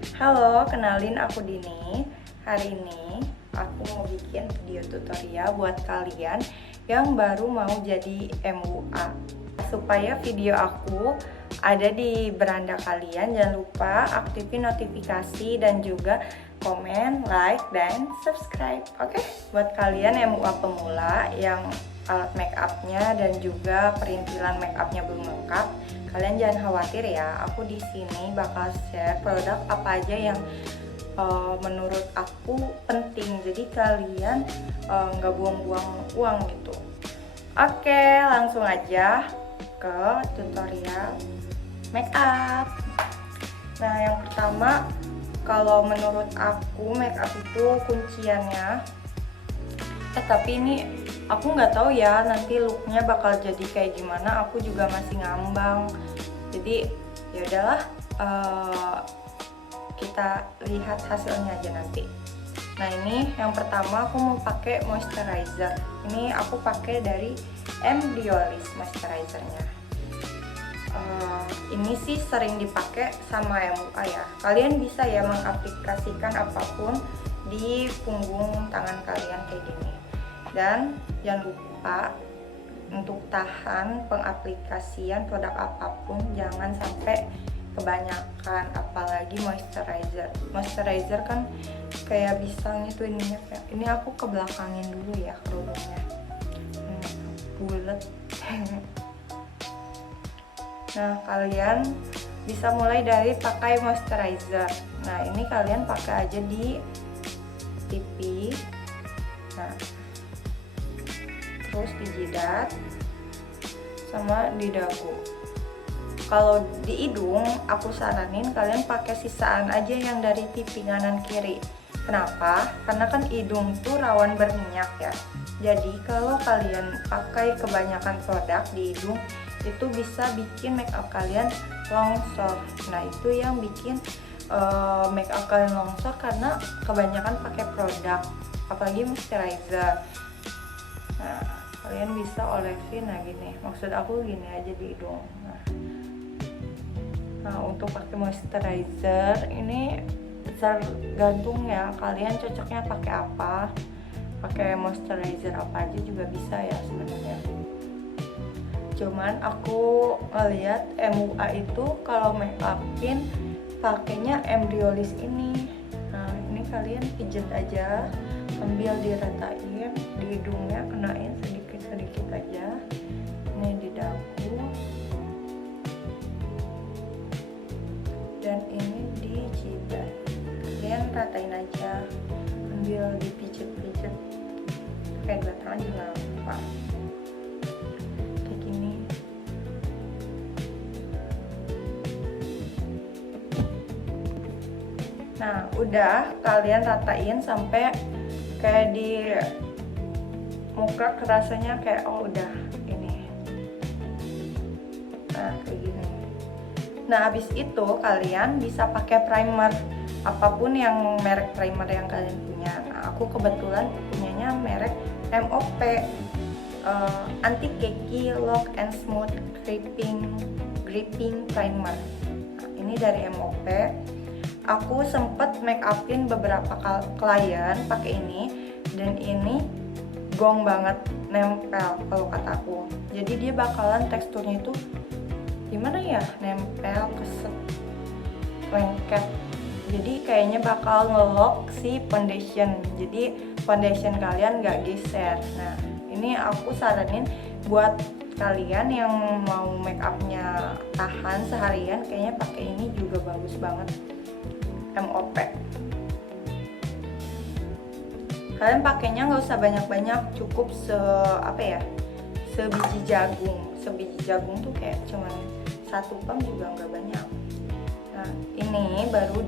Halo, kenalin aku Dini. Hari ini aku mau bikin video tutorial buat kalian yang baru mau jadi MUA. Supaya video aku ada di beranda kalian, jangan lupa aktifin notifikasi dan juga komen, like, dan subscribe. Oke? Buat kalian MUA pemula yang alat make upnya dan juga perintilan make upnya belum lengkap, kalian jangan khawatir ya. Aku di sini bakal share produk apa aja yang menurut aku penting. Jadi kalian nggak buang-buang uang gitu. Oke, langsung aja ke tutorial make up. Nah, yang pertama, kalau menurut aku make up itu kunciannya. Tapi ini aku nggak tahu ya nanti looknya bakal jadi kayak gimana. Aku juga masih ngambang. Jadi ya udahlah, kita lihat hasilnya aja nanti. Nah, ini yang pertama aku mau pakai moisturizer. Ini aku pakai dari Embryolisse moisturizernya. Ini sih sering dipakai sama MUA ya. Kalian bisa ya mengaplikasikan apapun di punggung tangan kalian kayak gini. Dan jangan lupa untuk tahan pengaplikasian produk apapun, jangan sampai kebanyakan, apalagi moisturizer. Moisturizer kan kayak bisa gitu ininya, kayak ini aku kebelakangin dulu ya kerudungnya. Bulet. Nah, kalian bisa mulai dari pakai moisturizer. Nah, ini kalian pakai aja di pipi. Nah, terus di jidat sama di dagu. Kalau di hidung, aku saranin kalian pakai sisaan aja yang dari pipi kanan kiri. Kenapa? Karena kan hidung tuh rawan berminyak ya. Jadi kalau kalian pakai kebanyakan produk di hidung, itu bisa bikin make up kalian longsor. Nah, itu yang bikin make up kalian longsor karena kebanyakan pakai produk, apalagi moisturizer. Nah, kalian bisa olesin, nah gini, maksud aku gini aja di hidung. Nah, untuk pakai moisturizer ini tergantung ya, kalian cocoknya pakai apa. Pakai moisturizer apa aja juga bisa ya sebenarnya. Cuman aku ngeliat MUA itu kalau make upin pakainya Embryolisse ini. Nah, ini kalian pijet aja sambil diratain di hidungnya, kenain sedikit-sedikit aja. Ini di dagu dan ini di jidat. Kalian ratain aja sambil dipijet-pijet, kayak dua tangan juga nggak apa-apa. Kayak gini. Nah, udah kalian ratain sampai kayak di muka kerasanya kayak oh udah ini. Nah, kayak gini. Nah, habis itu kalian bisa pakai primer apapun yang merek primer yang kalian punya. Nah, aku kebetulan punyanya merek MOP, Anti Cakey Lock and Smooth Gripping Primer. Nah, ini dari MOP. Aku sempet make upin beberapa klien pakai ini, dan ini gong banget, nempel kalau kataku. Jadi dia bakalan teksturnya itu gimana ya, nempel, keset, lengket. Jadi kayaknya bakal ngelock si foundation, jadi foundation kalian nggak geser. Nah, ini aku saranin buat kalian yang mau make upnya tahan seharian, kayaknya pakai ini juga bagus banget, MOP. Kalian pakainya nggak usah banyak-banyak, cukup sebiji jagung. Sebiji jagung tuh kayak cuman satu pump juga nggak banyak. Nah, ini baru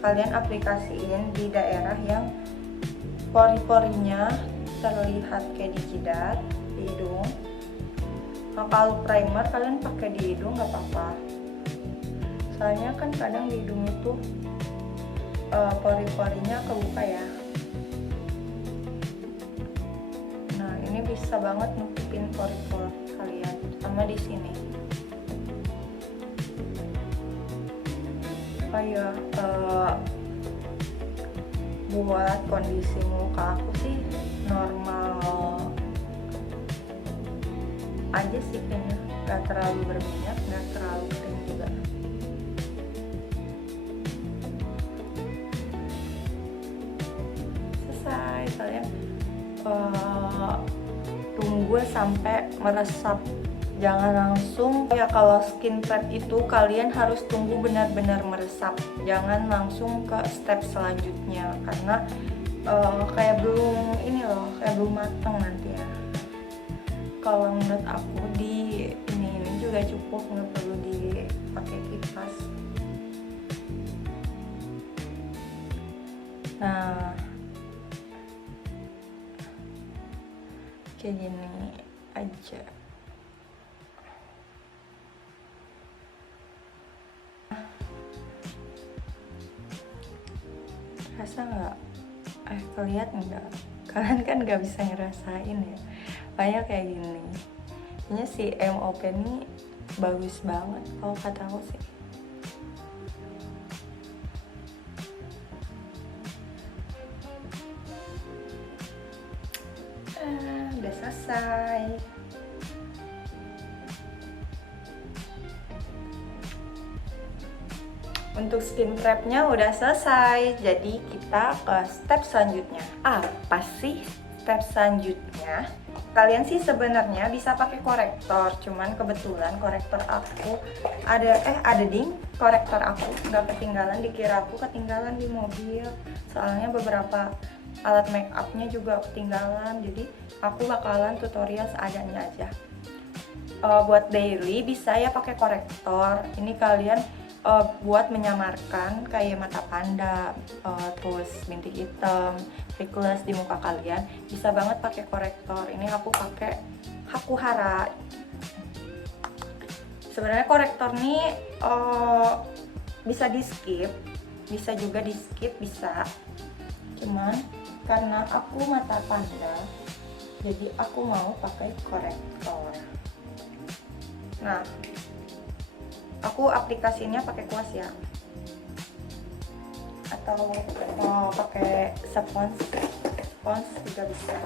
kalian aplikasiin di daerah yang pori-porinya terlihat kayak di jidat, di hidung. Nah, kalau primer kalian pakai di hidung nggak apa-apa. Soalnya kan kadang di hidung itu pori-porinya kebuka ya. Nah, ini bisa banget nutupin pori-pori kalian, sama di sini. kayak buat kondisi muka aku sih normal aja sih kayaknya, gak terlalu berminyak, gak terlalu kering juga. Selesai. Kalian tunggu sampai meresap, jangan langsung. Ya kalau skin prep itu kalian harus tunggu benar-benar meresap, jangan langsung ke step selanjutnya karena kayak belum ini loh, kayak belum mateng nanti ya. Kalau menurut aku di ini juga cukup, nggak perlu dipakai kipas. Nah kayak gini aja. Rasa nggak? Kelihatan nggak? Kalian kan nggak bisa ngerasain ya. Kayak gini. Ini si MOP ini bagus banget kalau kata aku sih. Udah selesai. Untuk skin prepnya udah selesai, jadi kita ke step selanjutnya. Apa sih step selanjutnya? Kalian sih sebenarnya bisa pakai korektor, cuman kebetulan korektor aku ada ding, korektor aku nggak ketinggalan, dikira aku ketinggalan di mobil. Soalnya beberapa alat make upnya juga ketinggalan, jadi aku bakalan tutorial seadanya aja. Buat daily bisa ya pakai korektor. Ini kalian buat menyamarkan kayak mata panda, terus bintik hitam, freckles di muka kalian, bisa banget pakai korektor. Ini aku pakai Hakuhara. Sebenarnya korektor nih bisa di skip, bisa juga di skip, bisa. Cuman karena aku mata panda, jadi aku mau pakai korektor. Nah, aku aplikasinya pakai kuas ya, atau pakai spons juga bisa,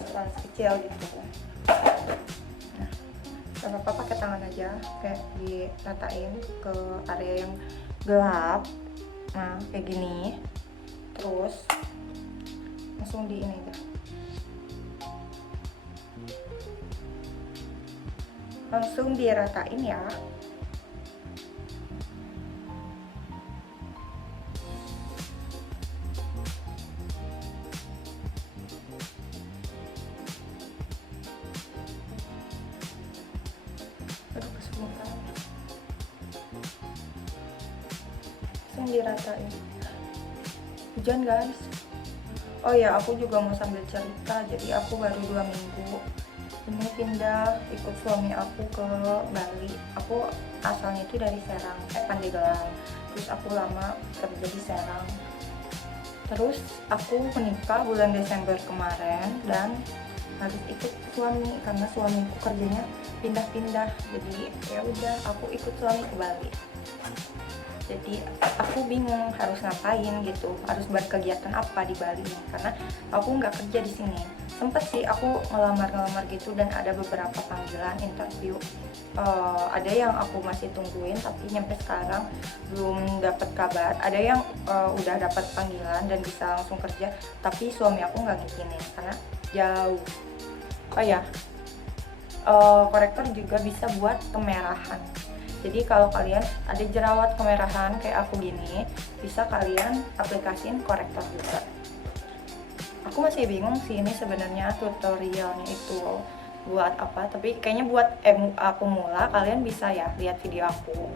spons kecil gitu. Nah, gak apa-apa pakai tangan aja, kayak diratain ke area yang gelap. Nah kayak gini, terus langsung di ini aja, langsung diratain ya. Langsung diratain. Hujan guys. Oh ya, aku juga mau sambil cerita. Jadi aku baru 2 minggu ini pindah ikut suami aku ke Bali. Aku asalnya itu dari Serang, Pandeglang. Terus aku lama kerja di Serang. Terus aku menikah bulan Desember kemarin dan harus ikut suami karena suamiku kerjanya pindah-pindah. Jadi ya udah, aku ikut suami ke Bali. Jadi aku bingung harus ngapain gitu, harus berkegiatan apa di Bali nih, karena aku nggak kerja di sini. Sempet sih aku ngelamar gitu dan ada beberapa panggilan interview. Ada yang aku masih tungguin tapi nyampe sekarang belum dapat kabar. Ada yang udah dapat panggilan dan bisa langsung kerja, tapi suami aku nggak ngizinin karena jauh. Oh ya, korektor juga bisa buat kemerahan. Jadi kalau kalian ada jerawat kemerahan kayak aku gini, bisa kalian aplikasiin korektor juga. Aku masih bingung sih ini sebenarnya tutorialnya itu buat apa, tapi kayaknya buat MUA pemula. Kalian bisa ya lihat video aku.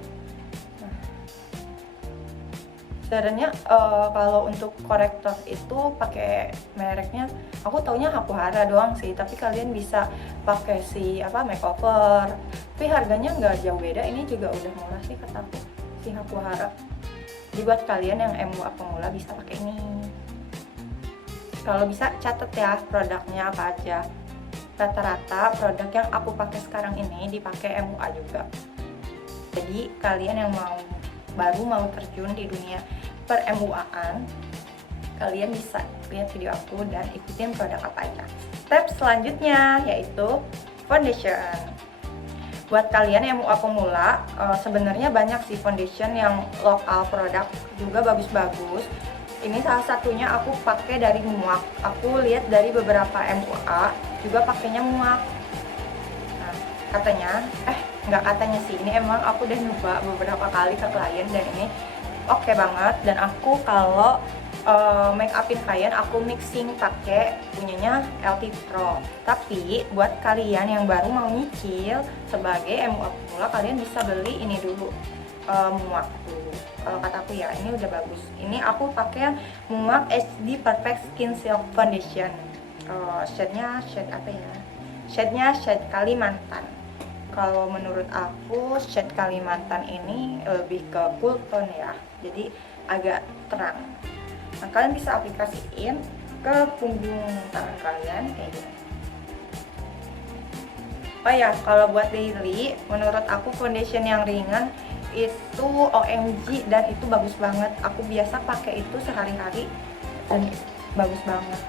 Sebenarnya kalau untuk korektor itu pakai mereknya, aku taunya Hakuhara doang sih, tapi kalian bisa pakai si makeover, tapi harganya nggak jauh beda. Ini juga udah murah sih kata aku, si Hakuhara. Jadi buat kalian yang MUA pemula bisa pakai ini. Kalau bisa catet ya produknya apa aja. Rata-rata produk yang aku pakai sekarang ini dipakai MUA juga. Jadi kalian yang mau baru mau terjun di dunia per MUA-an, kalian bisa lihat video aku dan ikutin produk apa aja. Step selanjutnya yaitu foundation. Buat kalian yang MUA pemula, sebenarnya banyak sih foundation yang lokal produk juga bagus-bagus. Ini salah satunya aku pakai dari MUAK. Aku lihat dari beberapa MUA juga pakainya MUAK. Nah, katanya, nggak katanya sih, ini emang aku udah nyoba beberapa kali ke klien dan ini oke banget. Dan aku kalau make upin klien aku mixing pakai punyanya LT Pro. Tapi buat kalian yang baru mau nyicil sebagai MUA pemula, kalian bisa beli ini dulu, MUAK dulu. Kalau kata aku ya ini udah bagus. Ini aku pakai MUAK HD Perfect Skin Silk Foundation. Shade-nya shade apa ya? Shade-nya shade Kalimantan. Kalau menurut aku shade Kalimantan ini lebih ke cool tone ya, jadi agak terang. Nah, kalian bisa aplikasiin ke punggung tangan kalian kayak gini. Oh ya, kalau buat daily, menurut aku foundation yang ringan itu OMG dan itu bagus banget. Aku biasa pakai itu sehari-hari dan bagus banget.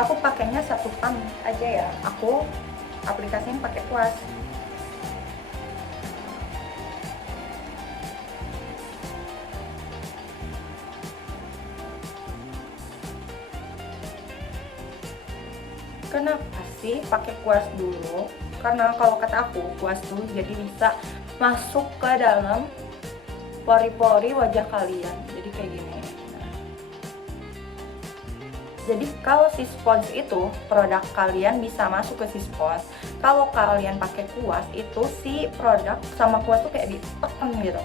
Aku pakainya satu pump aja ya. Aku aplikasinya pakai kuas. Kenapa sih pakai kuas dulu? Karena kalau kata aku, kuas dulu jadi bisa masuk ke dalam pori-pori wajah kalian. Jadi kayak gini. Nah. Jadi kalau si spons itu produk kalian bisa masuk ke si spons. Kalau kalian pakai kuas itu si produk sama kuas tuh kayak ditekan gitu.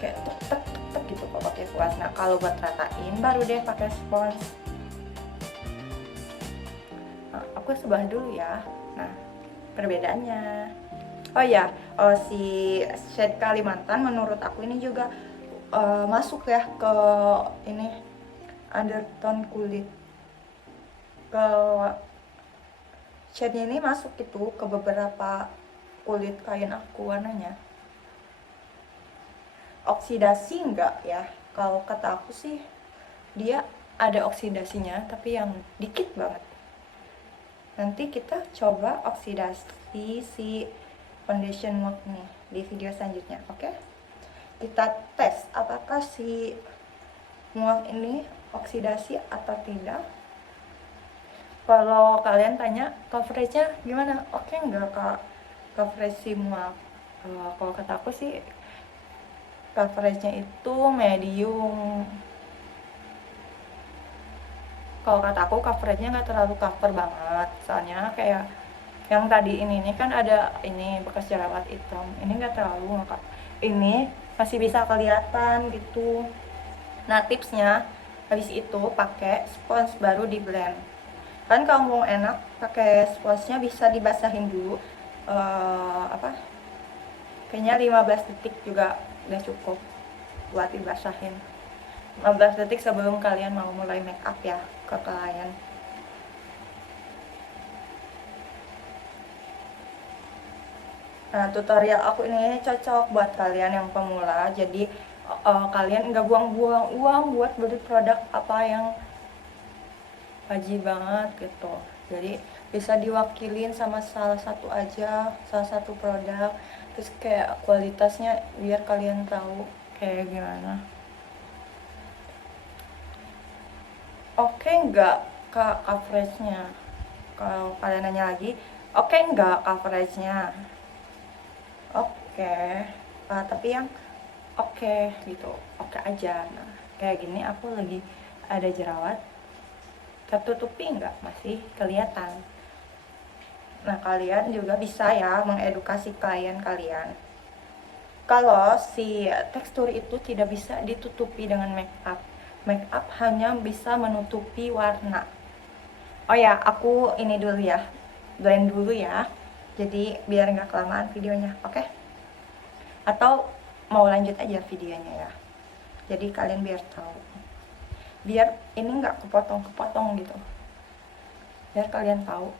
Kayak tek gitu kalau pakai kuas. Nah, kalau buat ratain baru deh pakai spons. Nah, aku sebelah dulu ya. Nah, perbedaannya. Oh ya, si shade Kalimantan menurut aku ini juga masuk ya ke ini undertone kulit. Ke shade ini masuk gitu ke beberapa kulit klien aku warnanya. Oksidasi enggak ya? Kalau kata aku sih dia ada oksidasinya tapi yang dikit banget. Nanti kita coba oksidasi si foundation MUAK nih di video selanjutnya, oke? Kita tes apakah si MUAK ini oksidasi atau tidak. Kalau kalian tanya coveragenya gimana, oke nggak kak coverage si MUAK? Kalau kata aku sih coveragenya itu medium. Kalau kata aku coveragenya nggak terlalu cover banget, soalnya kayak yang tadi ini kan ada ini bekas jerawat hitam, ini nggak terlalu, maka ini masih bisa kelihatan gitu. Nah, tipsnya habis itu pakai spons baru di blend. Kan kalau mau enak pakai sponsnya bisa dibasahin dulu, kayaknya 15 detik juga udah cukup buat dibasahin. 15 detik sebelum kalian mau mulai make up ya ke klien. Nah, tutorial aku ini cocok buat kalian yang pemula. Jadi kalian nggak buang-buang uang buat beli produk apa yang wajib banget gitu. Jadi bisa diwakilin sama salah satu aja, salah satu produk. Terus kayak kualitasnya biar kalian tahu kayak gimana. Oke nggak kak coveragenya? Kalau kalian nanya lagi, oke nggak coveragenya? Oke, tapi yang oke gitu, oke aja. Nah, kayak gini aku lagi ada jerawat, tertutupi nggak, masih kelihatan. Nah, kalian juga bisa ya mengedukasi klien kalian. Kalau si tekstur itu tidak bisa ditutupi dengan make up hanya bisa menutupi warna. Oh ya, aku ini dulu ya, blend dulu ya. Jadi biar nggak kelamaan videonya, oke? Atau mau lanjut aja videonya ya. Jadi kalian biar tahu, biar ini nggak kepotong-kepotong gitu. Biar kalian tahu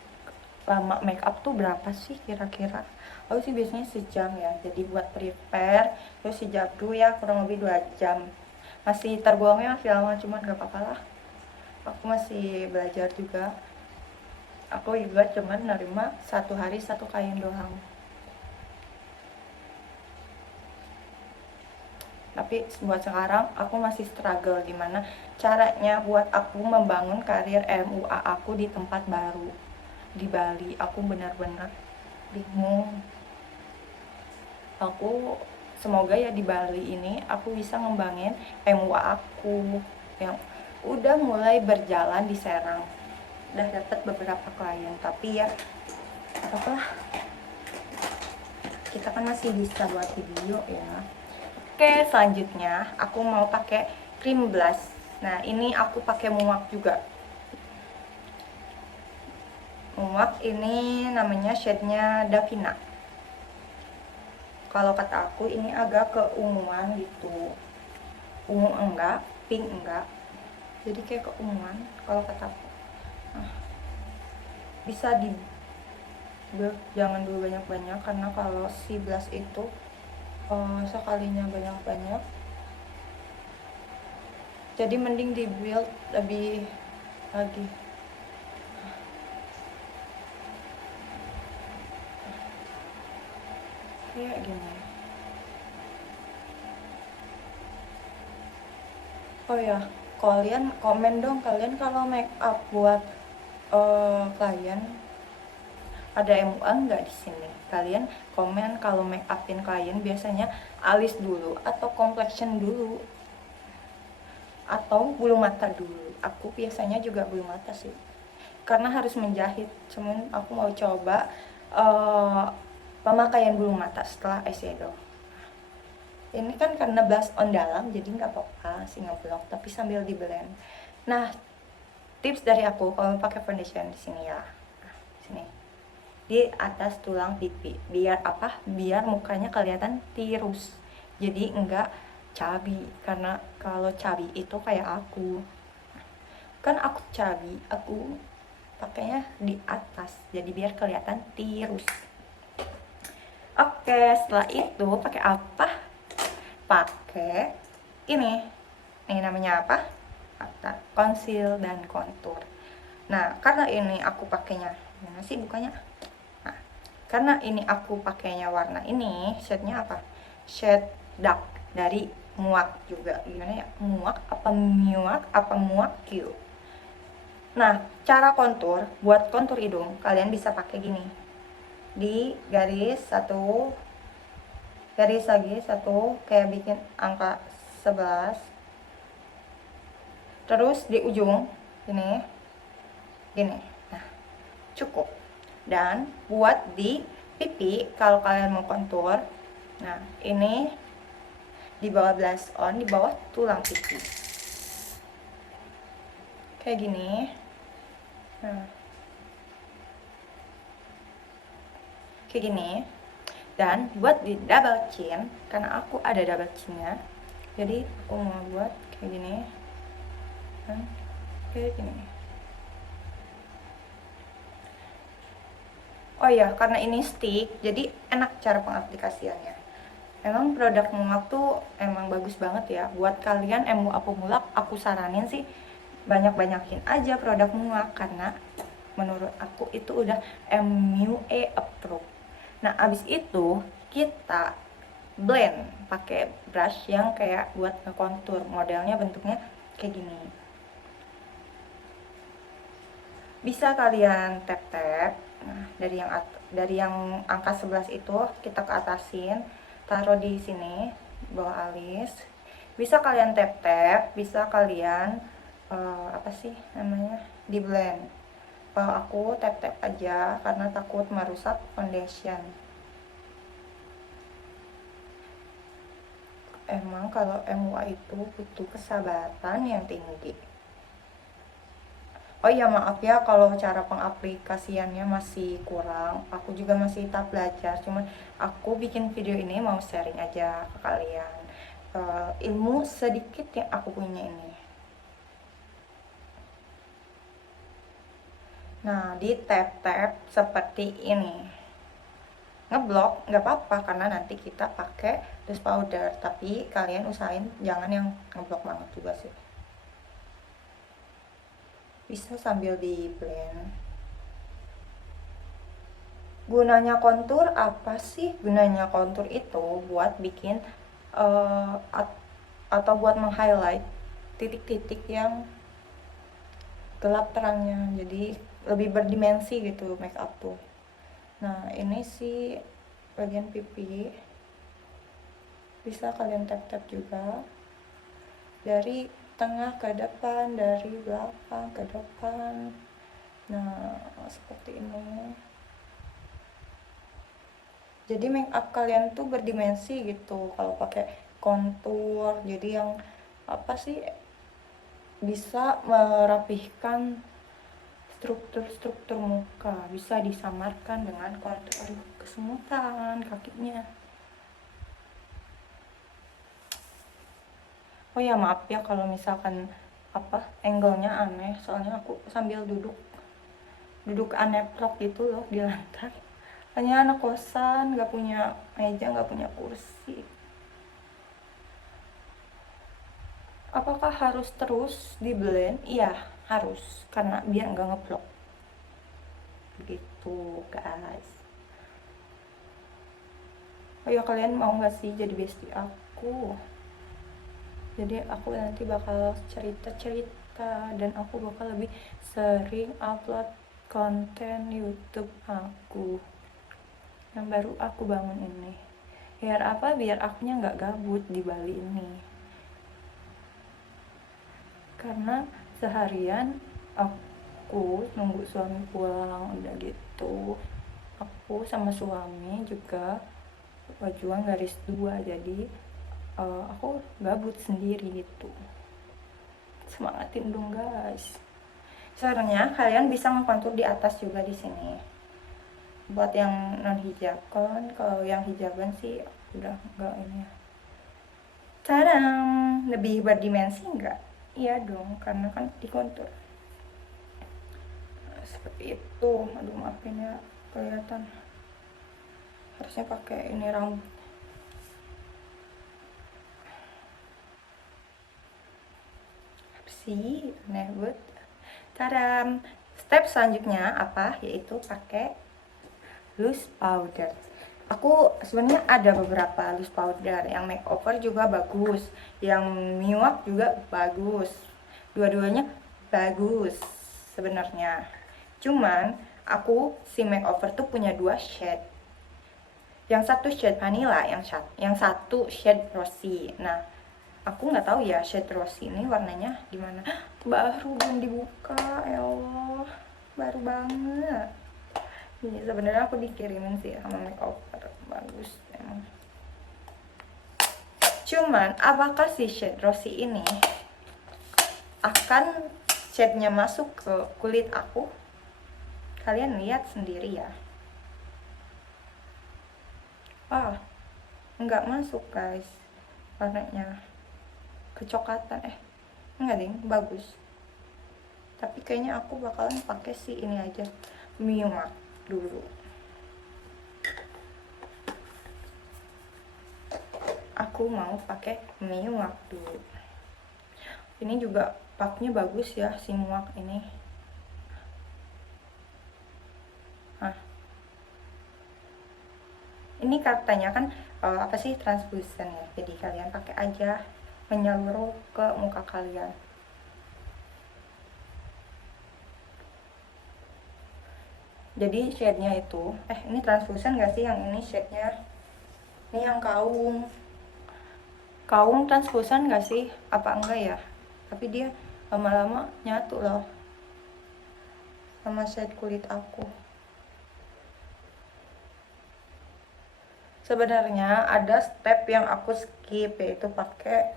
lama make up tuh berapa sih kira-kira? Aku sih biasanya sejam ya, jadi buat prepare terus si jabdu ya kurang lebih 2 jam. Masih tergolongnya masih lama, cuman gak apa-apa lah, aku masih belajar juga. Aku juga cuman nerima 1 hari 1 kain doang, tapi buat sekarang aku masih struggle gimana caranya buat aku membangun karir MUA aku di tempat baru di Bali. Aku benar-benar bingung. Aku semoga ya di Bali ini aku bisa ngembangin MUA aku yang udah mulai berjalan di Serang. Udah dapat beberapa klien, tapi ya apalah, kita kan masih bisa buat video ya. Oke, selanjutnya aku mau pakai cream blush. Nah, ini aku pakai muak juga. Muak ini namanya shade-nya Davina. Kalau kata aku ini agak keunguan gitu. Ungu enggak, pink enggak. Jadi kayak keunguan kalau kata aku. Nah, bisa di jangan dulu banyak-banyak, karena kalau si blush itu sekalinya banyak-banyak, jadi mending di build lebih lagi. Kayak gini. Oh ya, kalian komen dong, kalian kalau make up buat klien ada MUA nggak di sini? Kalian komen kalau make upin klien biasanya alis dulu atau complexion dulu atau bulu mata dulu. Aku biasanya juga bulu mata sih, karena harus menjahit. Cuman aku mau coba pemakaian bulu mata setelah eyeshadow. Ini kan karena blush on dalam, jadi nggak apa-apa sih ngeblok, tapi sambil di blend. Nah, tips dari aku kalau pakai foundation di sini ya, sini di atas tulang pipi. Biar apa? Biar mukanya kelihatan tirus, jadi enggak cabi. Karena kalau cabi itu kayak aku, kan aku cabi, aku pakainya di atas, jadi biar kelihatan tirus. Oke, setelah itu pakai apa? Pakai ini namanya apa? Conceal dan contour. Nah, karena ini aku pakainya, gimana sih bukanya? Nah, karena ini aku pakainya warna ini, shade-nya apa? Shade dark dari Muak juga. Gimana ya? Muak apa Muak apa Muak Q. Nah, cara kontur, buat kontur hidung kalian bisa pakai gini. Di garis satu, garis lagi satu, kayak bikin angka 11, terus di ujung gini gini. Nah, cukup. Dan buat di pipi, kalau kalian mau kontur, nah ini di bawah blush on, di bawah tulang pipi kayak gini. Nah, kayak gini. Dan buat di double chin, karena aku ada double chinnya, jadi aku mau buat kayak gini dan kayak gini. Oh iya, karena ini stick, jadi enak cara pengaplikasiannya. Emang produk Muak tuh emang bagus banget ya. Buat kalian MUA pemula, aku saranin sih banyak-banyakin aja produk Muak, karena menurut aku itu udah MUA approved. Nah, abis itu kita blend pakai brush yang kayak buat ngekontur, modelnya bentuknya kayak gini. Bisa kalian tap-tap. Nah, dari yang angka 11 itu kita ke atasin, taruh di sini bawah alis. Bisa kalian tap-tap, bisa kalian apa sih namanya, di blend. Kalau aku tap-tap aja karena takut merusak foundation. Emang kalau MUA itu butuh kesabaran yang tinggi. Oh iya, maaf ya kalau cara pengaplikasiannya masih kurang. Aku juga masih tahap belajar. Cuman aku bikin video ini mau sharing aja ke kalian ilmu sedikit yang aku punya ini. Nah, di tap-tap seperti ini. Ngeblok nggak apa-apa karena nanti kita pakai loose powder, tapi kalian usahain jangan yang ngeblok banget juga sih. Bisa sambil di blend. Gunanya kontur apa sih? Gunanya kontur itu buat bikin atau buat meng-highlight titik-titik yang gelap terangnya, jadi lebih berdimensi gitu make up tuh. Nah, ini sih bagian pipi, bisa kalian tap-tap juga dari tengah ke depan, dari belakang ke depan. Nah, seperti ini. Jadi make up kalian tuh berdimensi gitu kalau pakai kontur. Jadi yang apa sih, bisa merapihkan struktur muka, bisa disamarkan dengan kontur. Aduh, kesemutan kakinya. Oh ya, maaf ya kalau misalkan apa angle-nya aneh, soalnya aku sambil duduk aneplok gitu loh di lantai. Hanya anak kosan, nggak punya meja, nggak punya kursi. Apakah harus terus di blend? Iya, harus, karena biar nggak ngeblok. Begitu guys. Oh ya, kalian mau nggak sih jadi bestie aku? Jadi aku nanti bakal cerita-cerita dan aku bakal lebih sering upload konten YouTube aku yang baru aku bangun ini. Biar apa? Biar akunya nggak gabut di Bali ini. Karena seharian aku nunggu suami pulang, udah gitu aku sama suami juga berjuang garis dua, jadi aku gabut sendiri gitu. Semangatin dong guys. Sebenarnya kalian bisa ngekontur di atas juga di sini. Buat yang non hijab kan, kalau yang hijaban sih udah enggak ini ya. Tadam, lebih berdimensi enggak? Iya dong, karena kan dikontur. Nah, seperti itu. Aduh, maafin ya kelihatan. Harusnya pakai ini rambut. Sih, aneh banget. Tadam. Step selanjutnya apa? Yaitu pakai loose powder. Aku sebenarnya ada beberapa loose powder, yang makeover juga bagus, yang miwak juga bagus. Dua-duanya bagus sebenarnya. Cuman aku si makeover tuh punya dua shade. Yang satu shade vanilla, yang satu shade rosy. Nah, aku nggak tahu ya shade rosy ini warnanya gimana. Baru belum dibuka, ya Allah, baru banget. Ini sebenarnya aku dikirimin sih sama makeover, bagus emang. Cuman apakah si shade rosy ini akan shade-nya masuk ke kulit aku? Kalian lihat sendiri ya. Nggak masuk guys, warnanya kecoklatan. Enggak ding, bagus. Tapi kayaknya aku bakalan pakai si ini aja, Miuma dulu. Aku mau pakai Miuma dulu. Ini juga paknya bagus ya, si muak ini. Ini katanya kan apa sih, translucent ya, jadi kalian pakai aja menyeluruh ke muka kalian. Jadi shade-nya itu ini translucent gak sih yang ini shade-nya? Ini yang kaung translucent gak sih? Apa enggak ya? Tapi dia lama-lama nyatu loh sama shade kulit aku. Sebenarnya ada step yang aku skip, yaitu pakai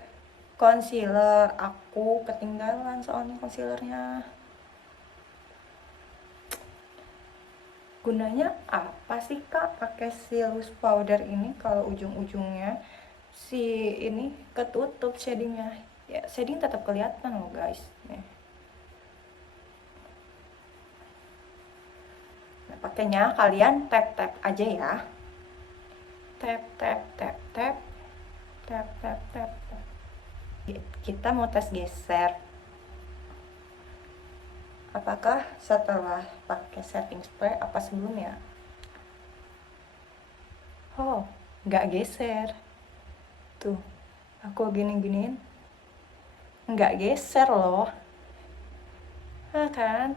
concealer. Aku ketinggalan soalnya concealernya. Gunanya apa sih kak pakai si loose powder ini kalau ujung-ujungnya si ini ketutup shadingnya? Ya shading tetap kelihatan loh guys. Nih. pakainya kalian tap-tap aja ya. Tap tap tap tap tap tap tap tap. Kita mau tes geser. Apakah setelah pakai setting spray apa sebelumnya? Oh, nggak geser. Tuh, aku gini-giniin. Nggak geser loh. Nah, kan?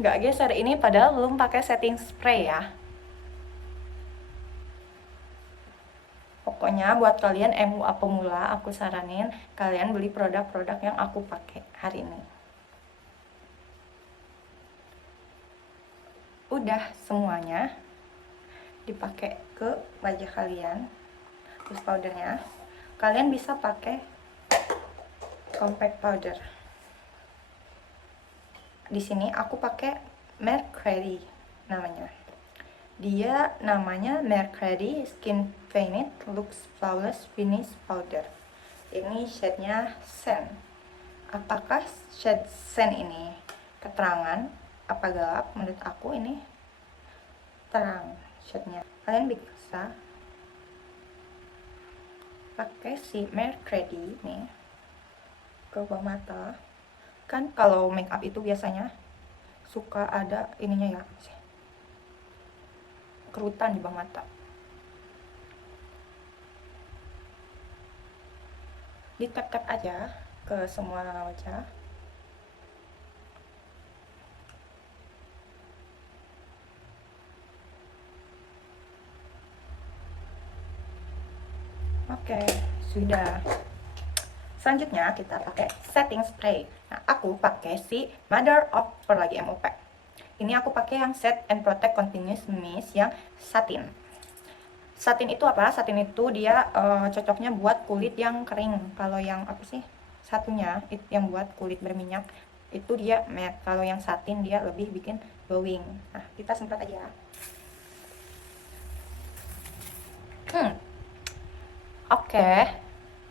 Nggak geser. Ini padahal belum pakai setting spray ya. Pokoknya buat kalian MUA pemula, aku saranin kalian beli produk-produk yang aku pakai hari ini. Udah semuanya dipakai ke wajah kalian. Terus powdernya, kalian bisa pakai compact powder. Di sini aku pakai Mercury namanya. Dia namanya Mercury Skin Painted Lux Flawless Finish Powder. Ini shade-nya Sand. Apakah shade Sand ini keterangan apa gelap? Menurut aku ini terang shade-nya. Kalian bisa pakai si Mercury nih ke bawah mata. Kan kalau make up itu biasanya suka ada ininya ya, kerutan di bawah mata. Di tap-tap aja ke semua wajah. Oke, sudah. Selanjutnya kita pakai setting spray. Nah, aku pakai si Mother of Pearl MUP. Ini aku pakai yang Set and Protect Continuous Mist yang satin. Satin itu apa? Satin itu dia cocoknya buat kulit yang kering. Kalau yang apa sih? Satunya yang buat kulit berminyak itu dia matte. Kalau yang satin dia lebih bikin glowing. Nah, kita semprot aja. Oke.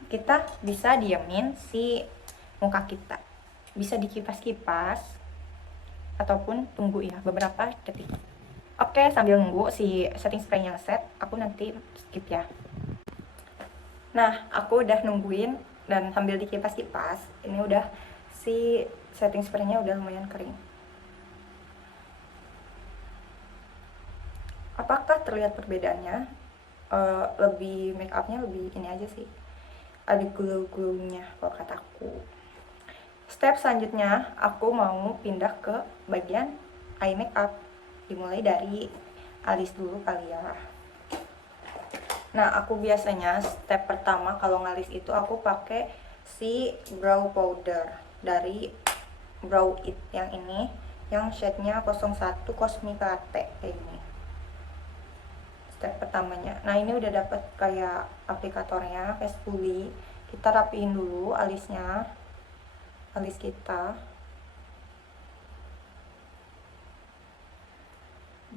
Kita bisa diamin si muka kita. Bisa dikipas-kipas ataupun tunggu ya beberapa detik. Oke, sambil nunggu si setting spraynya set, aku nanti skip ya. Nah, aku udah nungguin dan sambil dikipas-kipas, ini udah si setting spraynya udah lumayan kering. Apakah terlihat perbedaannya? Lebih make upnya lebih ini aja sih, ada glow-glownya kalau kataku. Step selanjutnya aku mau pindah ke bagian eye makeup, dimulai dari alis dulu kali ya. Nah, aku biasanya step pertama kalau ngalis itu aku pakai si brow powder dari Brow It yang ini, yang shade-nya 01 Cosmic Latte kayak ini. Step pertamanya. Nah, ini udah dapet kayak aplikatornya, kayak spoolie. Kita rapiin dulu alisnya, alis kita.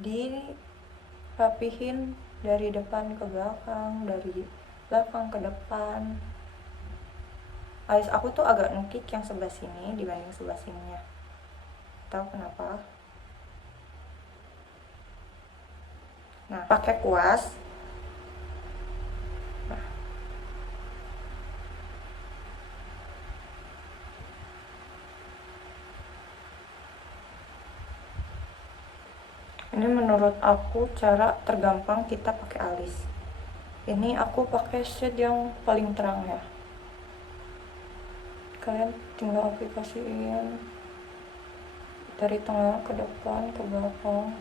Dirapihin dari depan ke belakang, dari belakang ke depan. Alis aku tuh agak nukik yang sebelah sini dibanding sebelah sininya. Tahu kenapa? Nah, pakai kuas. Nah. Ini menurut aku cara tergampang kita pakai alis. Ini aku pakai shade yang paling terang ya. Kalian tinggal aplikasiin dari tengah ke depan ke belakang.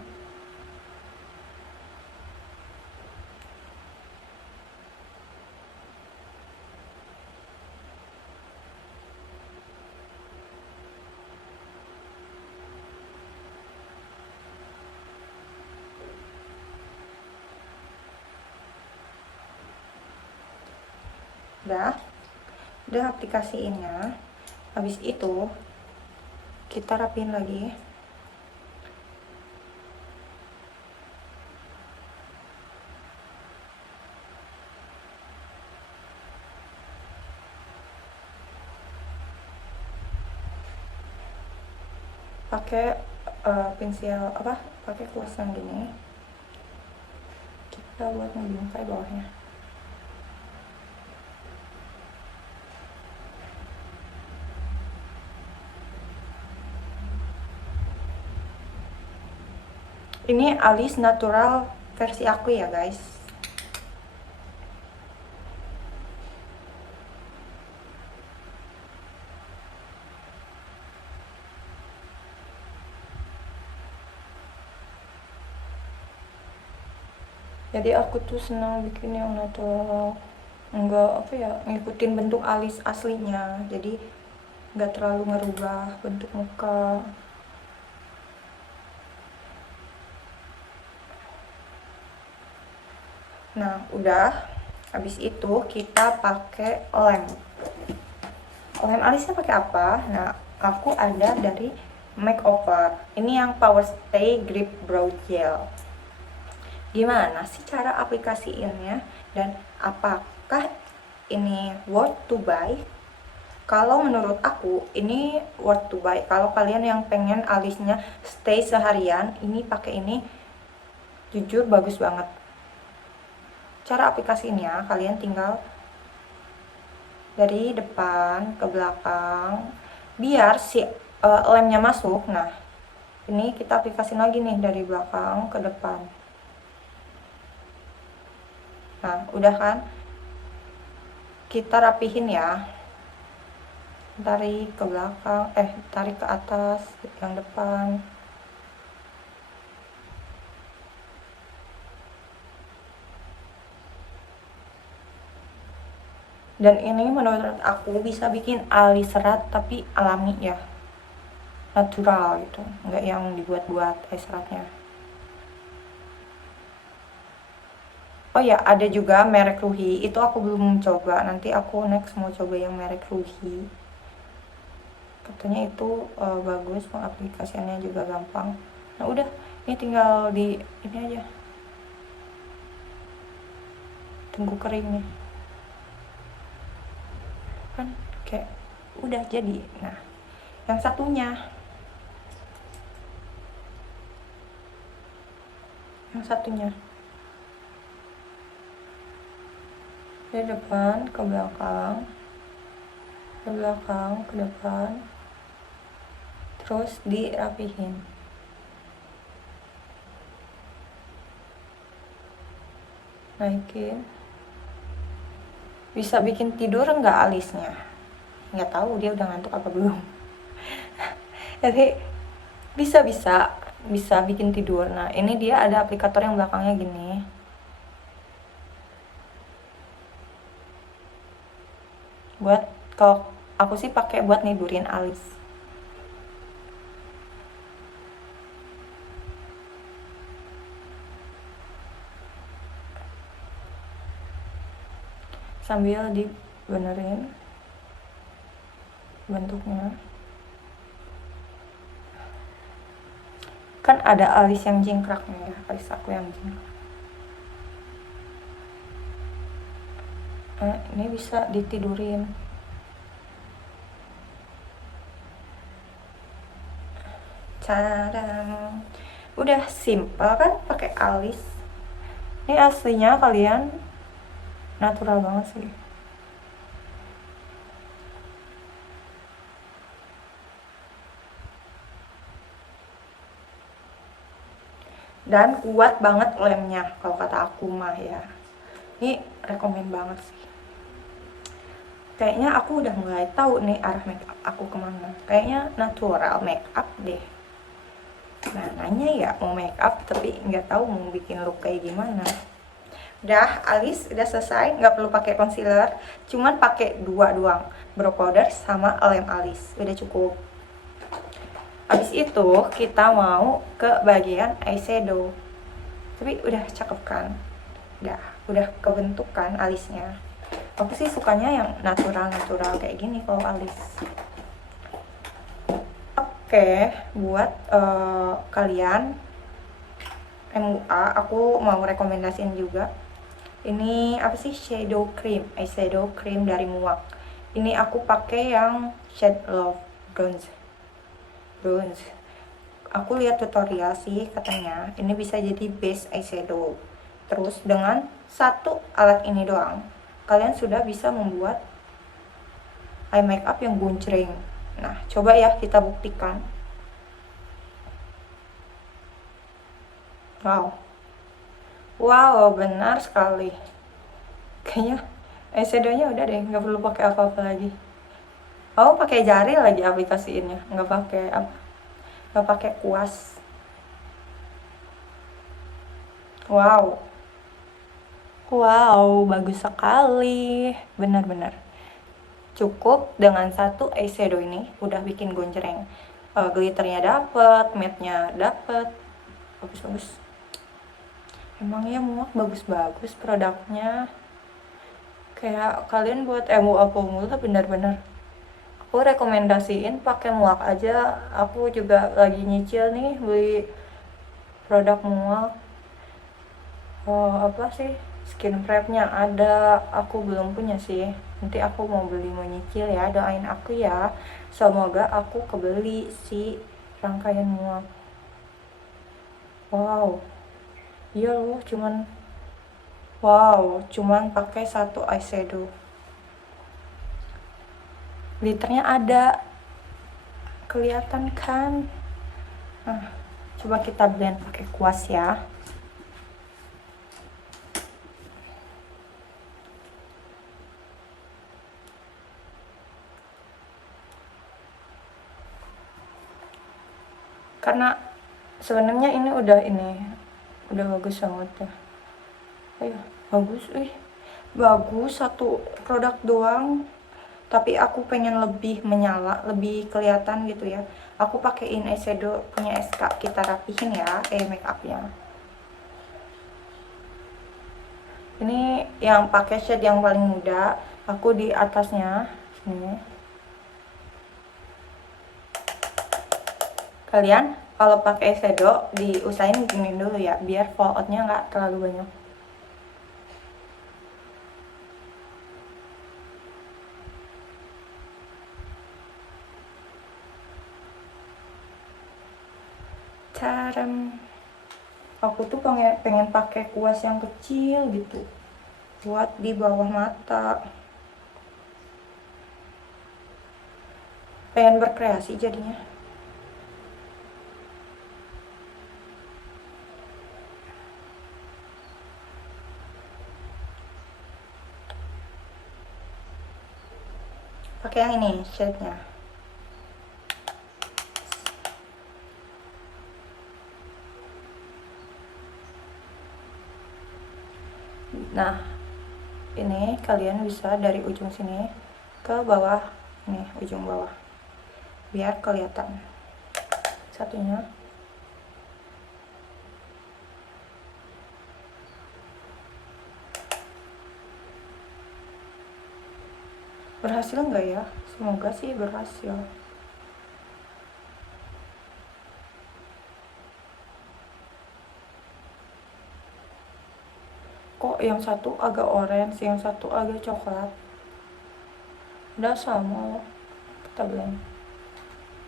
Udah aplikasiinnya. Habis itu kita rapiin lagi. Pakai pensil apa, pakai kuas yang gini, kita buat ngebingkai bawahnya. Ini alis natural versi aku ya guys. Jadi aku tuh senang bikin yang natural, enggak apa ya, ngikutin bentuk alis aslinya, jadi nggak terlalu ngerubah bentuk muka. Nah udah, habis itu kita pakai lem alisnya pakai apa? Nah aku ada dari Makeover, ini yang Power Stay Grip Brow Gel. Gimana sih cara aplikasiinnya dan apakah ini worth to buy? Kalau menurut aku ini worth to buy. Kalau kalian yang pengen alisnya stay seharian, ini pakai ini jujur bagus banget. Cara aplikasinya kalian tinggal dari depan ke belakang biar si lemnya masuk. Nah ini kita aplikasiin lagi nih dari belakang ke depan. Nah udah kan, kita rapihin ya, tarik ke belakang, tarik ke atas yang depan. Dan ini menurut aku bisa bikin alis serat tapi alami ya, natural gitu, nggak yang dibuat-buat seratnya. Oh ya, ada juga merek Ruhi, itu aku belum coba, nanti aku next mau coba yang merek Ruhi. Katanya itu bagus, pengaplikasiannya juga gampang. Nah udah, ini tinggal di ini aja, tunggu kering nih kan, kayak udah jadi. Nah yang satunya dari depan ke belakang, ke belakang ke depan, terus dirapihin. Naikin. Bisa bikin tidur nggak alisnya? Nggak tahu dia udah ngantuk apa belum. Jadi bisa bikin tidur. Nah ini dia ada aplikator yang belakangnya gini. Buat, kalau aku sih pakai buat nidurin alis. Sambil dibenerin bentuknya. Kan ada alis yang jingkraknya ya, alis aku yang jingkrak. Nah, ini bisa ditidurin. Cadang. Udah simple kan pakai alis. Ini aslinya kalian natural banget sih. Dan kuat banget lemnya kalau kata aku mah ya. Ini rekomen banget sih. Kayaknya aku udah mulai tahu nih arah makeup aku kemana. Kayaknya natural makeup deh. Nah nanya ya mau makeup tapi nggak tahu mau bikin look kayak gimana. Udah, alis udah selesai, nggak perlu pakai concealer, cuman pakai dua doang, brow powder sama lem alis, udah cukup. Habis itu kita mau ke bagian eyeshadow, tapi udah cakep kan, udah kebentuk kan alisnya. Aku sih sukanya yang natural kayak gini kalau alis. Oke, buat kalian MUA aku mau rekomendasiin juga. Ini apa sih, eyeshadow cream dari Muak. Ini aku pakai yang shade Love bronze. aku lihat tutorial sih katanya ini bisa jadi base eyeshadow. Terus dengan satu alat ini doang kalian sudah bisa membuat eye makeup yang guncring. Nah, coba ya kita buktikan. Wow, benar sekali. Kayaknya eyeshadownya udah deh, nggak perlu pakai apa-apa lagi. Oh, pakai jari lagi aplikasiinnya, nggak pakai apa, nggak pakai kuas. Wow, bagus sekali, benar-benar. Cukup dengan satu eyeshadow ini udah bikin gonjreng. Glitternya dapet, matte-nya dapet, bagus-bagus. Emangnya muak bagus-bagus produknya. Kayak kalian buat MUA pemula bener-bener aku rekomendasiin pakai muak aja. Aku juga lagi nyicil nih beli produk muak. Apa sih, skin prepnya ada, aku belum punya sih. Nanti aku mau beli, mau nyicil ya, doain aku ya, semoga aku kebeli si rangkaian muak. Wow, iya loh, cuman pakai satu eyeshadow. Glitternya ada, kelihatan kan? Nah, coba kita blend pakai kuas ya. Karena sebenarnya ini udah bagus banget ya. Ayo, bagus satu produk doang, tapi aku pengen lebih menyala, lebih kelihatan gitu ya. Aku pakein eyeshadow punya SK, kita rapihin ya makeupnya. Ini yang pakai shade yang paling muda, aku di atasnya sini. Kalian kalau pakai eyeshadow diusahain gini dulu ya, biar falloutnya nggak terlalu banyak. Aku tuh pengen pakai kuas yang kecil gitu buat di bawah mata, pengen berkreasi jadinya. Pakai yang ini shade-nya. Nah, ini kalian bisa dari ujung sini ke bawah, nih ujung bawah, biar kelihatan. Satunya berhasil nggak ya? Semoga sih berhasil. Kok yang satu agak orange, yang satu agak coklat? Udah sama, kita blend.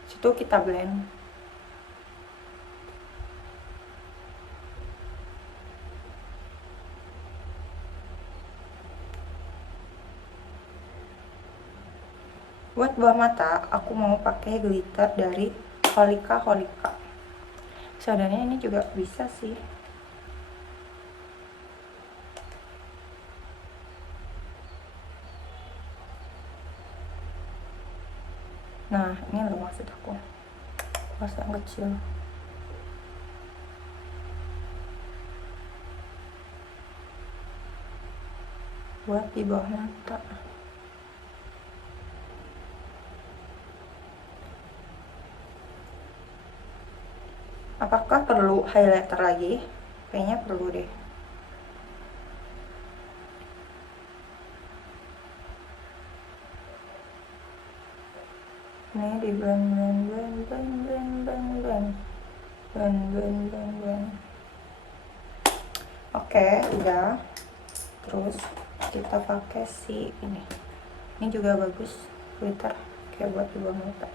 Situ kita blend. Buat bawah mata, aku mau pakai glitter dari Holika. Sebenarnya ini juga bisa sih. Nah, ini loh maksud aku, kuas yang kecil. Buat di bawah mata. Apakah perlu highlighter lagi? Kayaknya perlu deh. Ini di blend. Oke, udah. Terus kita pakai si ini. Ini juga bagus, glitter kayak buat di bawah mata.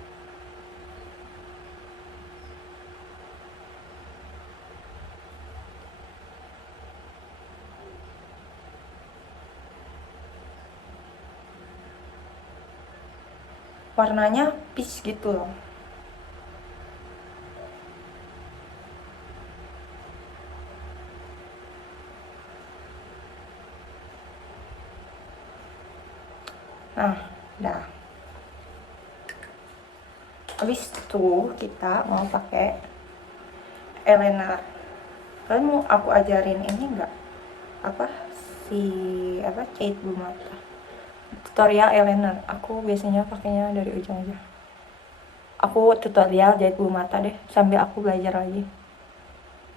warnanya peach gitu loh. Nah, udah. Habis itu kita mau pakai eyeliner. Kalian mau aku ajarin ini enggak? Apa cat bulu mata. Tutorial eyeliner. Aku biasanya pakainya dari ujung aja. Aku tutorial jahit bulu mata deh sambil aku belajar lagi.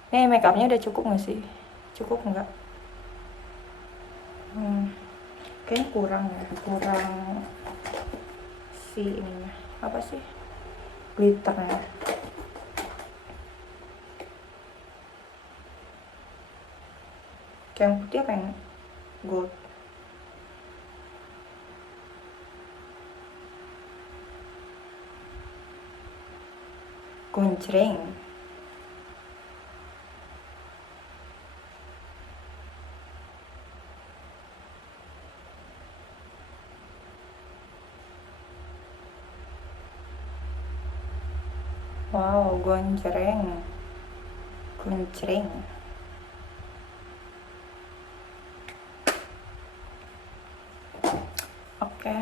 Nih make upnya udah cukup nggak sih? Cukup nggak? Kayaknya kurang ya, kurang si ininya. Apa sih? Glitternya. Kayak yang putih apa yang gold? Goncreng. Wow, goncreng. Goncreng. Oke.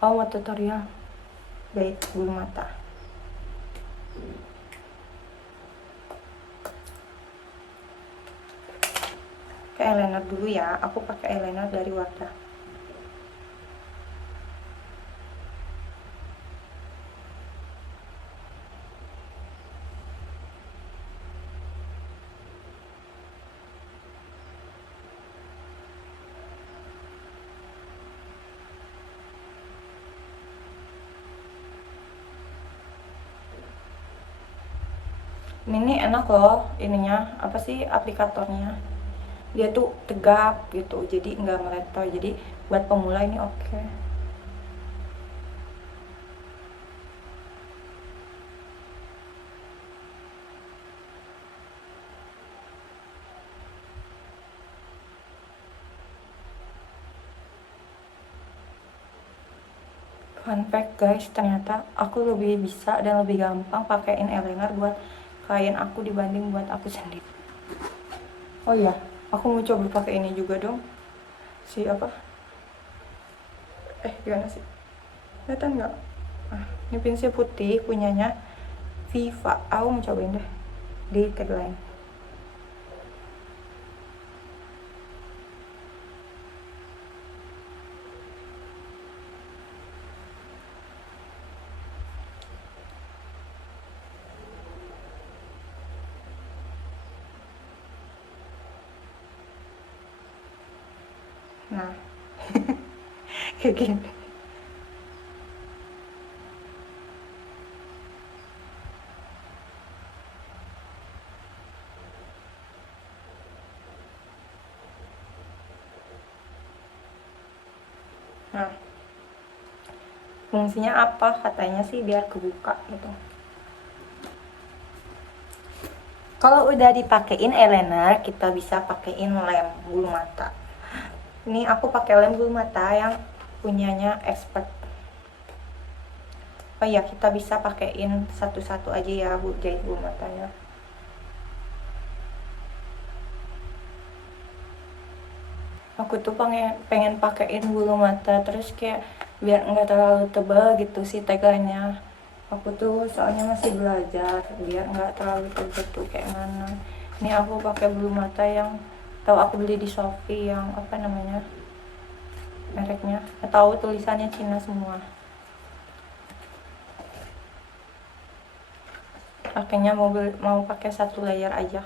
Oh, mau tutorial jahit bulu mata. Pakai eyeliner dulu ya. Aku pakai eyeliner dari Wardah. Ini enak loh ininya, apa sih aplikatornya, dia tuh tegap gitu, jadi nggak meleto, jadi buat pemula ini oke. Fun fact guys, ternyata aku lebih bisa dan lebih gampang pakaiin eyeliner buat klien aku dibanding buat aku sendiri. Oh iya, aku mau coba pakai ini juga dong. Si apa? Gimana sih? Kelihatan nggak? Ini pensil putih punyanya Viva. Aku mau cobain deh di tagline. Nah, kayak gini. Nah, fungsinya apa? Katanya sih biar kebuka gitu. Kalau udah dipakein eyeliner, kita bisa pakein lem bulu mata. Ini aku pakai lem bulu mata yang punyanya expert. Oh ya, kita bisa pakein satu-satu aja ya bu, jahit bulu matanya. Aku tuh pengen pakein bulu mata terus kayak biar nggak terlalu tebal gitu sih teganya. Aku tuh soalnya masih belajar biar nggak terlalu tebal tuh kayak mana. Ini aku pakai bulu mata yang tahu aku beli di Shopee, yang apa namanya mereknya, tahu tulisannya Cina semua. Akhirnya mau pakai satu layer aja.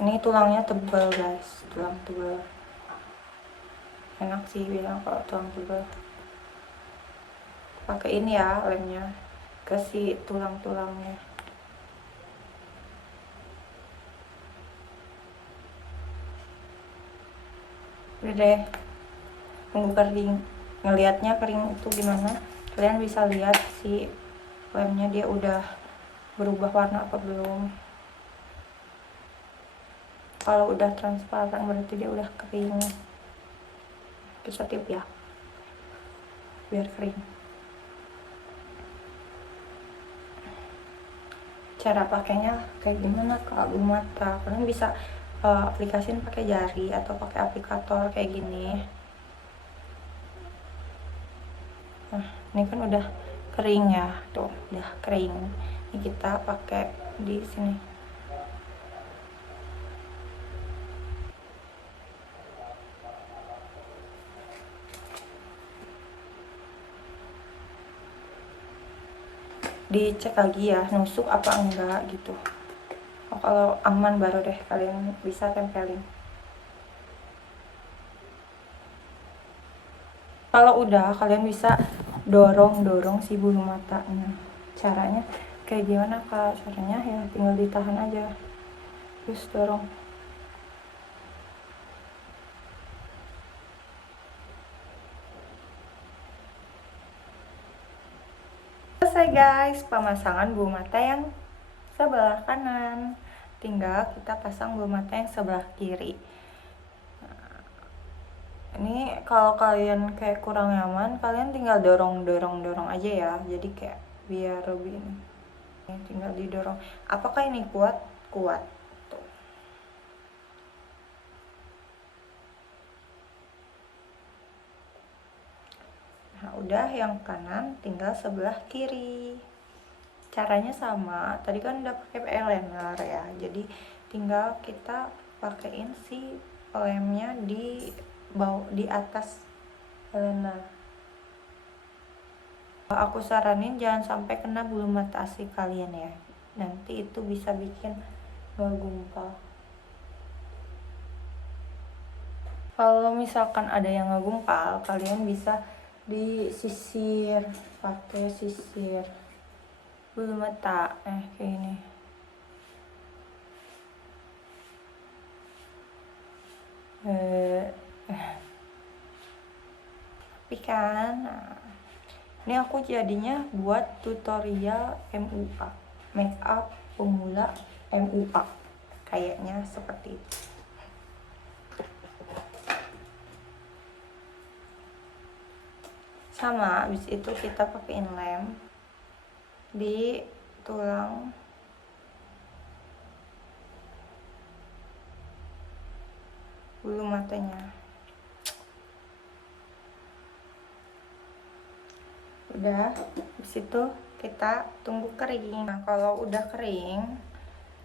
Ini tulangnya tebal guys, tulang tebal. Enak sih bilang kalau tulang tebal. Pakai ini ya lemnya, kasih tulang-tulangnya. Udah deh, tunggu kering. Ngelihatnya kering itu gimana? Kalian bisa lihat si lemnya dia udah berubah warna apa belum. Kalau udah transparan berarti dia udah kering. kita tip ya biar kering. Cara pakainya kayak gimana Kak? Bulu mata kalian bisa aplikasiin pakai jari atau pakai aplikator kayak gini. Nah ini kan udah kering ya, tuh udah kering. Ini kita pakai di sini. Dicek lagi ya nusuk apa enggak gitu. Kalau aman baru deh kalian bisa tempelin. Kalau udah kalian bisa dorong si bulu matanya. Caranya kayak gimana Kak? Caranya ya tinggal ditahan aja terus dorong. Selesai guys pemasangan bulu mata yang sebelah kanan, tinggal kita pasang bulu mata yang sebelah kiri. Nah, ini kalau kalian kayak kurang nyaman kalian tinggal dorong aja ya, jadi kayak biar lebih ini tinggal didorong. Apakah ini kuat tuh. Nah udah yang kanan tinggal sebelah kiri. Caranya sama, tadi kan udah pakai eyeliner ya, jadi tinggal kita pakein si lemnya di bawah, di atas eyeliner. Aku saranin jangan sampai kena bulu mata asli kalian ya, nanti itu bisa bikin gak gumpal. Kalau misalkan ada yang ngegumpal, kalian bisa disisir pakai sisir bulu mata kayak gini. Tapi kan ini aku jadinya buat tutorial MUA, make up pemula MUA, kayaknya seperti itu. Sama habis itu kita pakein lem di tulang bulu matanya. Udah, habis itu kita tunggu kering. Nah kalau udah kering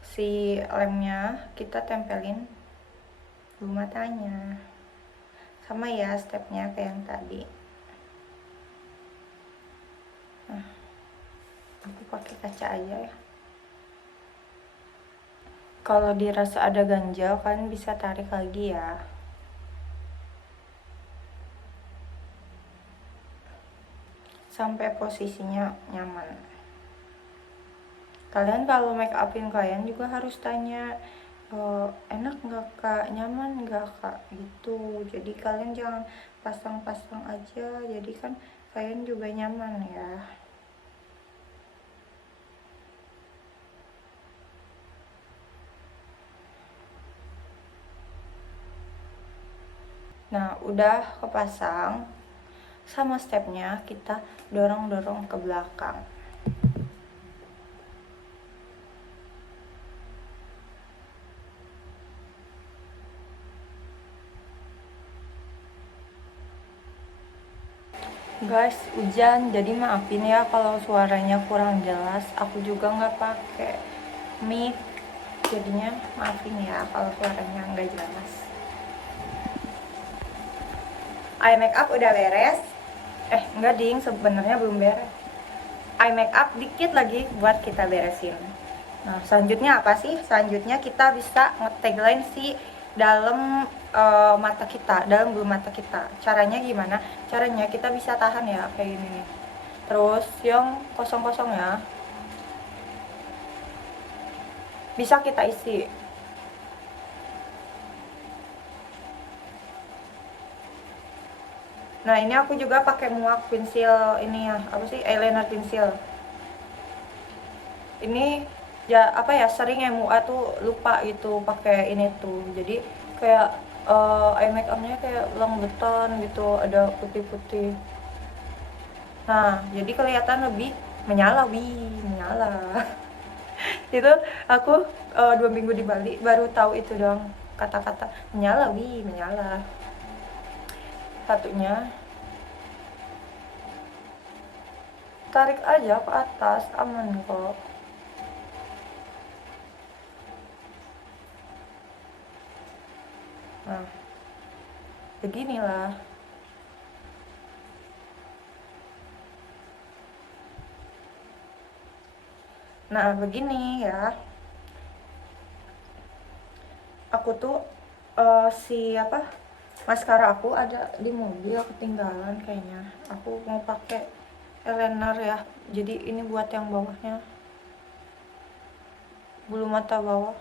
si lemnya kita tempelin bulu matanya, sama ya stepnya kayak yang tadi. Nah aku pakai kaca aja ya. Kalau dirasa ada ganjal kalian bisa tarik lagi ya. Sampai posisinya nyaman. Kalian kalau make upin kalian juga harus tanya enak nggak Kak, nyaman nggak Kak gitu. Jadi kalian jangan pasang-pasang aja, jadi kan kalian juga nyaman ya. Nah udah kepasang, sama stepnya kita dorong ke belakang. Guys hujan jadi maafin ya kalau suaranya kurang jelas, aku juga nggak pakai mic jadinya maafin ya kalau suaranya nggak jelas. Eye makeup udah beres. Enggak ding, sebenarnya belum beres. Eye makeup dikit lagi buat kita beresin. Nah, selanjutnya apa sih? Selanjutnya kita bisa nge-tagline si dalam mata kita, dalam bulu mata kita. Caranya gimana? Caranya kita bisa tahan ya kayak gini nih. Terus yang kosong-kosong ya bisa kita isi. Nah ini aku juga pakai muak pensil ini ya, apa sih, eyeliner pensil. Ini ya apa ya, sering MUA tuh lupa gitu pakai ini tuh. Jadi kayak eye make upnya kayak lembutan gitu, ada putih-putih. Nah, jadi kelihatan lebih menyala, menyala. Itu aku 2 minggu di Bali baru tahu itu dong, kata-kata menyala, menyala. Satunya tarik aja ke atas, aman kok. Nah, beginilah. Nah, begini ya. Aku tuh maskara aku ada di mobil ketinggalan kayaknya. Aku mau pakai eyeliner ya. Jadi ini buat yang bawahnya, bulu mata bawah.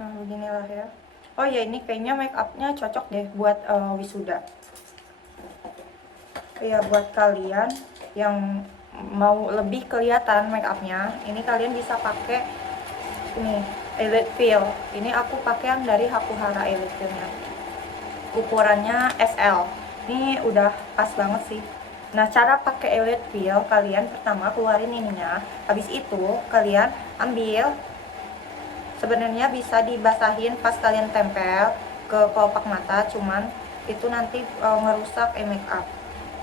Nah, beginilah ya. Oh ya, ini kayaknya make upnya cocok deh buat wisuda. Ya, buat kalian yang mau lebih kelihatan make upnya, ini kalian bisa pakai ini eyelid peel. Ini aku pakai yang dari Hakuhara eyelid peelnya. Ukurannya SL. Ini udah pas banget sih. Nah, cara pakai eyelid peel, kalian pertama keluarin ininya. Habis itu kalian ambil, sebenarnya bisa dibasahin pas kalian tempel ke kelopak mata, cuman itu nanti ngerusak make up.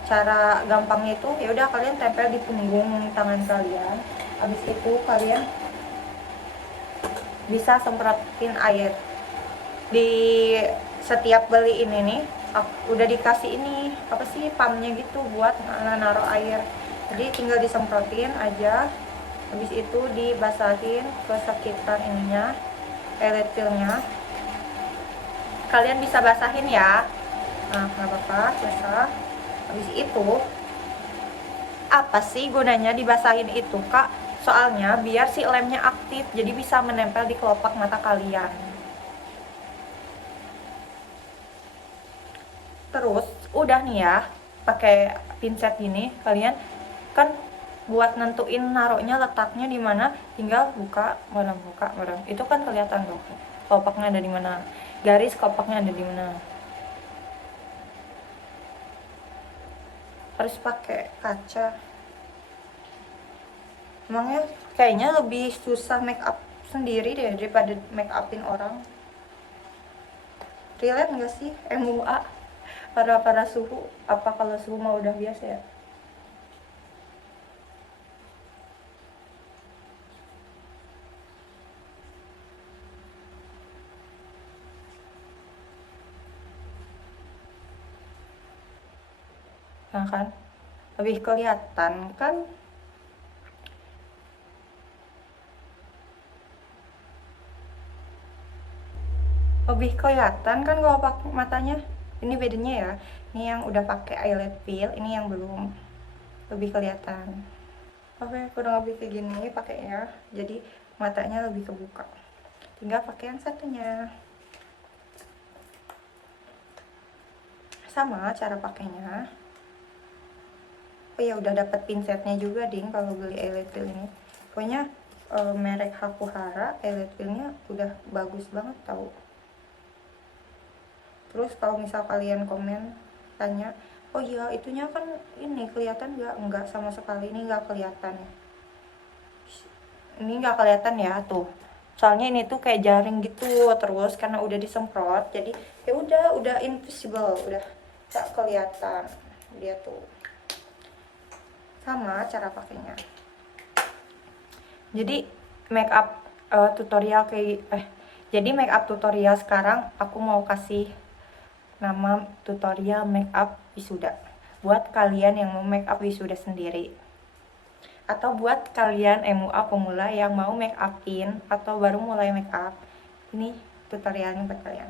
Cara gampangnya itu ya udah kalian tempel di punggung tangan kalian. Habis itu kalian bisa semprotin air. Di setiap beli ini nih udah dikasih ini apa sih, pumpnya gitu buat naruh air. Jadi tinggal disemprotin aja. Habis itu dibasahin ke sekitar ininya, eyelid peelnya. Kalian bisa basahin ya. Nah, nggak apa-apa, basah. Habis itu apa sih gunanya dibasahin itu, Kak? Soalnya biar si lemnya aktif, jadi bisa menempel di kelopak mata kalian. Terus udah nih ya, pakai pinset gini, kalian kan buat nentuin naruhnya letaknya di mana, tinggal buka merem, itu kan kelihatan tuh kelopaknya ada di mana, garis kelopaknya ada di mana. Harus pakai kaca. Emangnya kayaknya lebih susah make up sendiri deh daripada make upin orang. Relate nggak sih MUA para suhu? Apa kalau suhu mah udah biasa ya? Nah kan, lebih kelihatan kan. Lebih kelihatan kan kalau pakai matanya. Ini bedanya ya, ini yang udah pakai eyelid peel, ini yang belum, lebih kelihatan. Oke, kurang lebih kayak gini pakainya, jadi matanya lebih kebuka. Tinggal pakai yang satunya. Sama cara pakainya. Oh ya, udah dapat pinsetnya juga ding kalau beli eyelid peel ini. Pokoknya merek Hakuhara eyelid peelnya udah bagus banget tau. Terus kalau misal kalian komen tanya, oh iya itunya kan ini kelihatan nggak? Enggak, sama sekali ini nggak kelihatan. Ini nggak kelihatan ya tuh. Soalnya ini tuh kayak jaring gitu, terus karena udah disemprot jadi ya udah invisible, udah nggak kelihatan dia tuh. Sama cara pakainya. Jadi make up tutorial jadi make up tutorial sekarang aku mau kasih nama tutorial make up wisuda buat kalian yang mau make up wisuda sendiri, atau buat kalian MUA pemula yang mau make upin atau baru mulai make up. Ini tutorialnya buat kalian.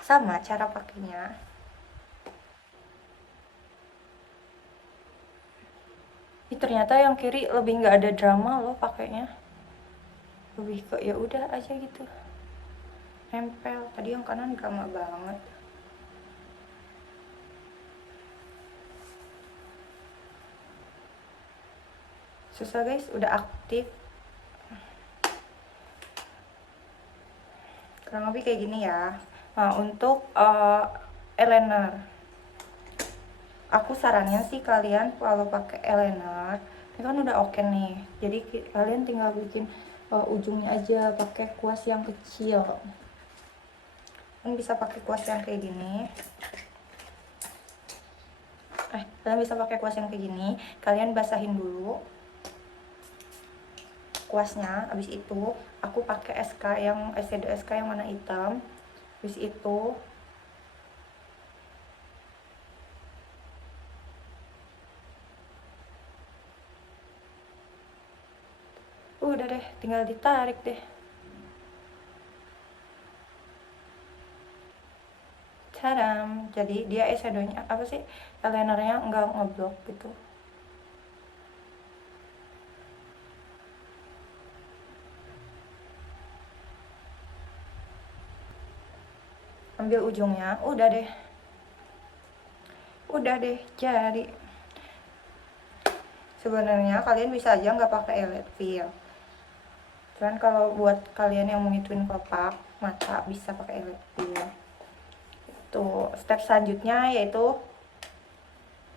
Sama cara pakainya. Ini ternyata yang kiri lebih nggak ada drama loh pakainya, lebih ke ya udah aja gitu, nempel. Tadi yang kanan drama banget. Susah guys, udah aktif. Kurang lebih kayak gini ya. Nah untuk eyeliner, aku sarannya sih kalian kalau pakai eyeliner ini kan udah oke nih, jadi kalian tinggal bikin ujungnya aja pakai kuas yang kecil. Kalian bisa pakai kuas yang kayak gini. Kalian bisa pakai kuas yang kayak gini. Kalian basahin dulu kuasnya. Habis itu aku pakai SK yang eyeshadow SK yang warna hitam. Habis itu udah deh, tinggal ditarik deh. Caram. Jadi dia eyeshadownya apa sih, eyelinernya nggak ngeblok gitu. Ambil ujungnya, udah deh jadi. Sebenarnya kalian bisa aja nggak pakai eyelid fill, cuman kalau buat kalian yang mau ngituin kotak mata bisa pakai eyelid fill. Tuh step selanjutnya yaitu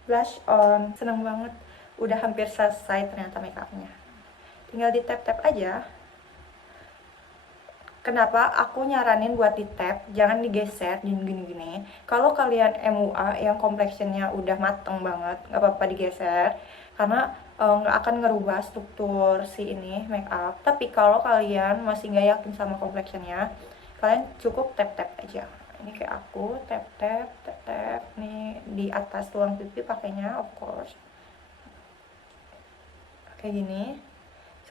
blush on. Seneng banget, udah hampir selesai ternyata makeupnya, tinggal di tap-tap aja. Kenapa aku nyaranin buat di tap, jangan digeser gini-gini. Kalau kalian MUA yang complexionnya udah mateng banget, nggak apa-apa digeser, karena nggak akan ngerubah struktur si ini makeup. Tapi kalau kalian masih nggak yakin sama complexionnya, kalian cukup tap-tap aja. Ini kayak aku tap-tap, tap-tap nih di atas tulang pipi pakainya, of course. Kayak gini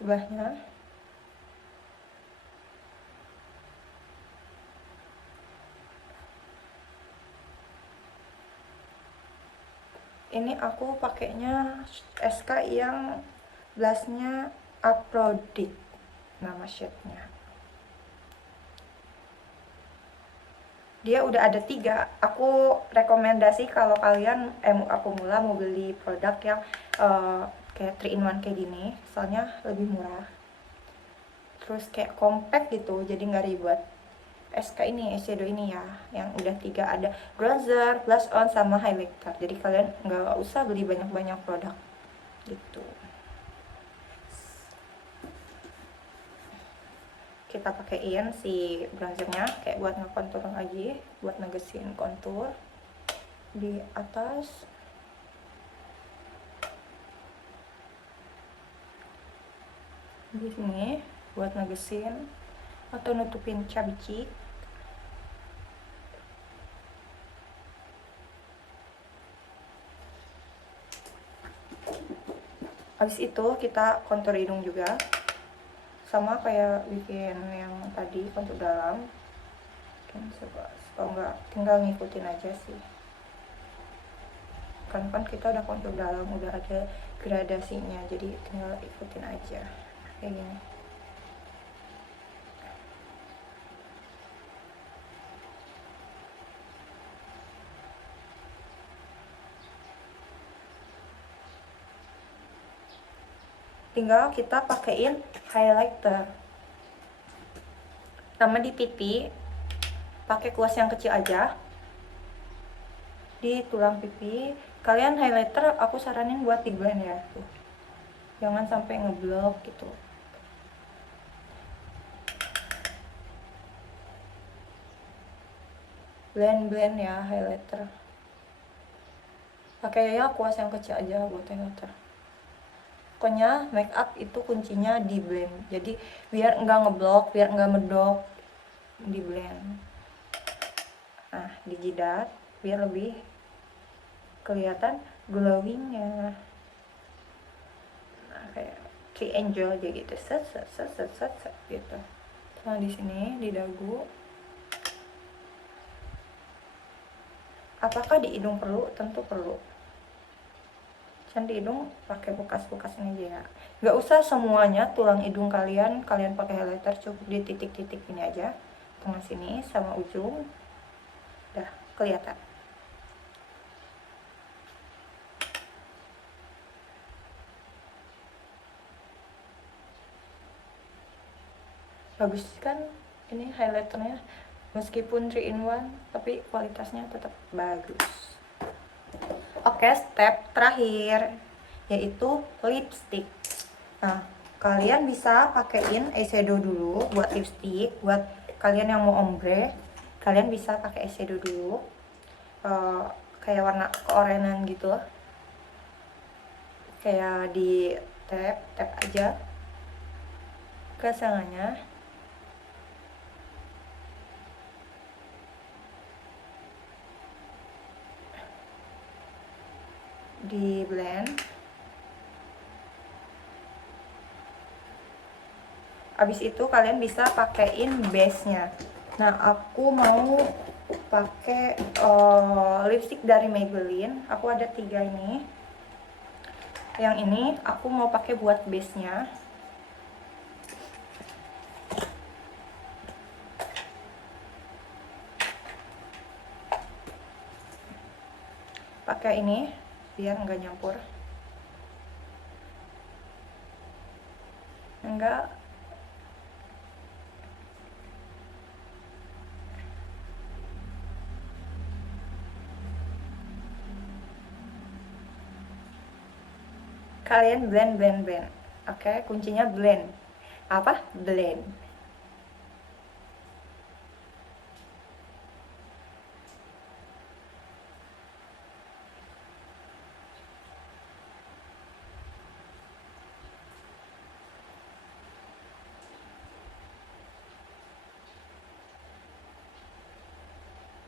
sebelahnya. Ini aku pakainya SK yang blushnya Aphrodite nama shade-nya. Dia udah ada 3. Aku rekomendasi kalau kalian MUA pemula mau beli produk yang kayak 3 in 1 kayak gini, soalnya lebih murah. Terus kayak compact gitu, jadi nggak ribet. SK ini, eyeshadow ini ya, yang udah 3, ada bronzer, blush on, sama highlighter. Jadi kalian nggak usah beli banyak-banyak produk gitu. Kita pakaiin si bronzernya kayak buat ngekontur lagi, buat negesin kontur di atas. Di sini buat negesin atau nutupin chubby cheek. Habis itu kita kontur hidung juga, sama kayak bikin yang tadi kontur dalam. Kalau nggak tinggal ngikutin aja sih, kan kita udah kontur dalam, udah ada gradasinya, jadi tinggal ikutin aja kayak gini. Tinggal kita pakaiin highlighter. Sama di pipi pakai kuas yang kecil aja. Di tulang pipi kalian highlighter aku saranin buat di blend ya, tuh. Jangan sampai ngeblok gitu. Blend ya highlighter. Pakainya kuas yang kecil aja buat highlighter. Pokoknya make up itu kuncinya di blend. Jadi biar enggak ngeblok, biar enggak medok, di blend. Nah, di jidat biar lebih kelihatan glowingnya. Nah, kayak triangle aja gitu. Set gitu. Nah, di sini di dagu. Apakah di hidung perlu? Tentu perlu. kan di hidung pakai bekas-bekas ini aja ya, nggak usah semuanya tulang hidung kalian pakai highlighter, cukup di titik-titik ini aja, tengah sini sama ujung, udah kelihatan. Bagus kan ini highlighternya, meskipun 3 in 1 tapi kualitasnya tetap bagus. Oke, step terakhir yaitu lipstick. Nah, kalian bisa pakein eyeshadow dulu buat lipstick. Buat kalian yang mau ombre, kalian bisa pakai eyeshadow dulu, kayak warna keorenan gitu, kayak di tap aja ke sananya. Di blend. Abis itu kalian bisa pakein base-nya. Nah, aku mau pakai lipstick dari Maybelline. Aku ada 3 ini. Yang ini aku mau pakai buat base-nya. Pakai ini biar nggak nyampur. Enggak. Kalian blend. Oke, kuncinya blend. Apa? Blend.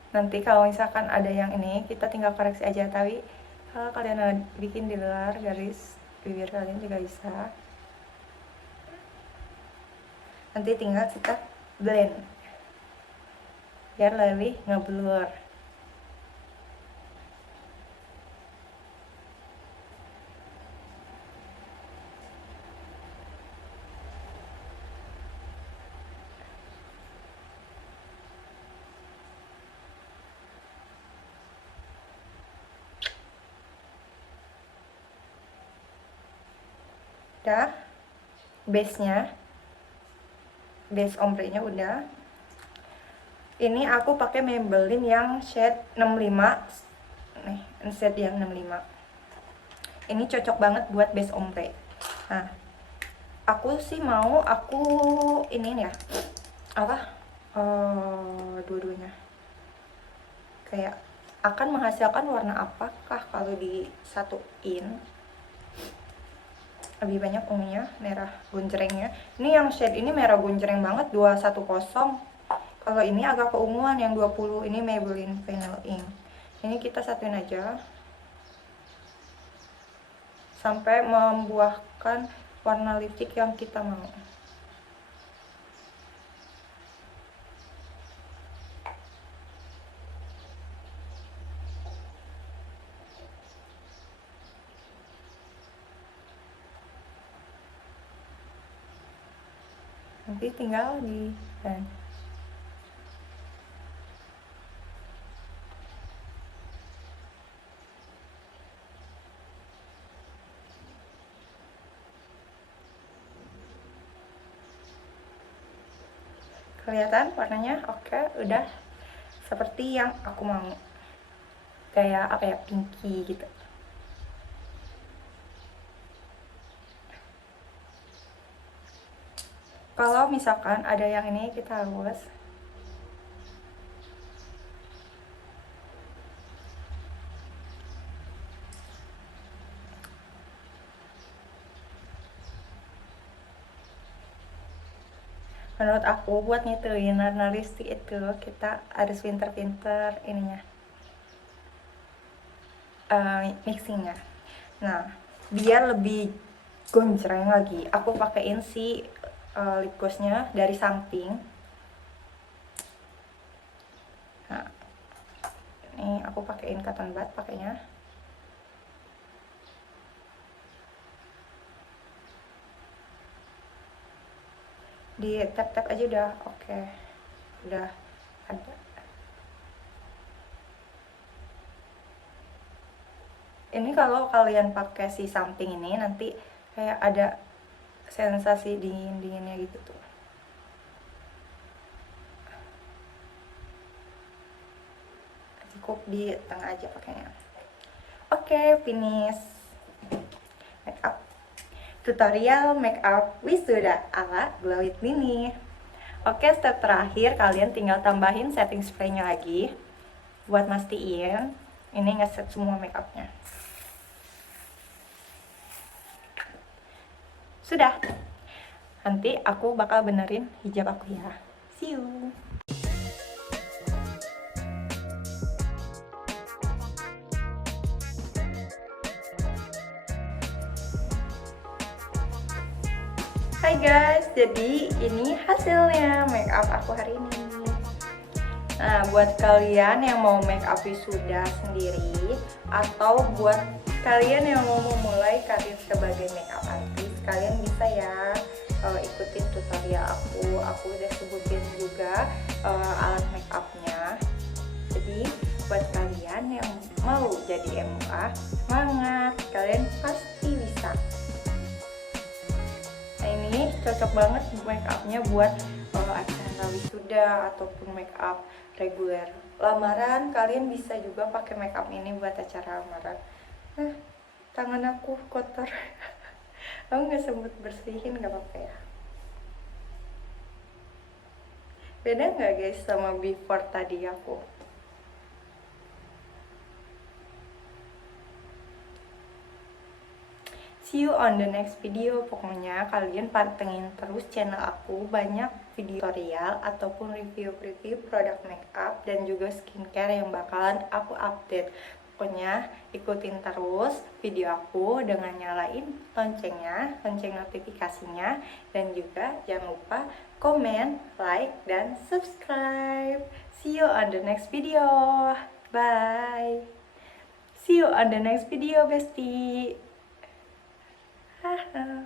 Nanti kalau misalkan ada yang ini, kita tinggal koreksi aja. Tapi kalau kalian bikin di luar garis bibir kalian juga bisa. Nanti tinggal kita blend biar lebih ngeblur. Udah, base ombre-nya udah. Ini aku pakai Maybelline yang shade 65. Nih, shade yang 65. Ini cocok banget buat base ombre. Nah, aku sih mau ini ya, apa? Dua-duanya. Kayak akan menghasilkan warna apakah kalau disatuin? Lebih banyak ungunya, merah gonjrengnya. Ini yang shade ini merah gonjreng banget, 210. Kalau ini agak keunguan yang 20, ini Maybelline Vinyl Ink. Ini kita satuin aja sampai membuahkan warna lipstick yang kita mau. Nanti tinggal di blend. Kelihatan warnanya? Oke, udah seperti yang aku mau. Kayak apa ya, pinky gitu. Kalau misalkan ada yang ini, kita harus menurut aku buat ngituin warna lipstick itu kita harus pinter-pinter ininya, mixingnya. Nah, biar lebih gonjreng lagi, aku pakein si lip glossnya dari samping. Nah, ini aku pakein cotton bud pakainya. di tap-tap aja udah oke. Udah ada. Ini kalau kalian pakai si samping ini nanti kayak ada sensasi dingin-dinginnya gitu tuh. Cukup di tengah aja pakainya. Oke, finish makeup. Tutorial makeup wisuda ala Glow with Nini. Oke, step terakhir kalian tinggal tambahin setting spraynya lagi buat mastiin ini ngeset semua makeupnya. Sudah. Nanti aku bakal benerin hijab aku ya. See you. Hai guys, jadi ini hasilnya makeup aku hari ini. Nah, buat kalian yang mau makeup wisuda sendiri atau buat kalian yang mau memulai karir sebagai makeup artist, kalian bisa ya ikutin tutorial aku udah sebutin juga alat makeupnya. Jadi buat kalian yang mau jadi MUA, semangat, kalian pasti bisa. Nah, ini cocok banget makeupnya buat acara wisuda ataupun makeup reguler. Lamaran kalian bisa juga pakai makeup ini buat acara lamaran. Nah, tangan aku kotor. Aku nggak sempet bersihin, nggak apa-apa ya. Beda nggak guys sama before tadi aku? See you on the next video. Pokoknya kalian pantengin terus channel aku, banyak video tutorial ataupun review-review produk makeup dan juga skincare yang bakalan aku update. Pokoknya ikutin terus video aku dengan nyalain loncengnya, lonceng notifikasinya, dan juga jangan lupa komen, like, dan subscribe. See you on the next video. Bye. See you on the next video, bestie. Haha.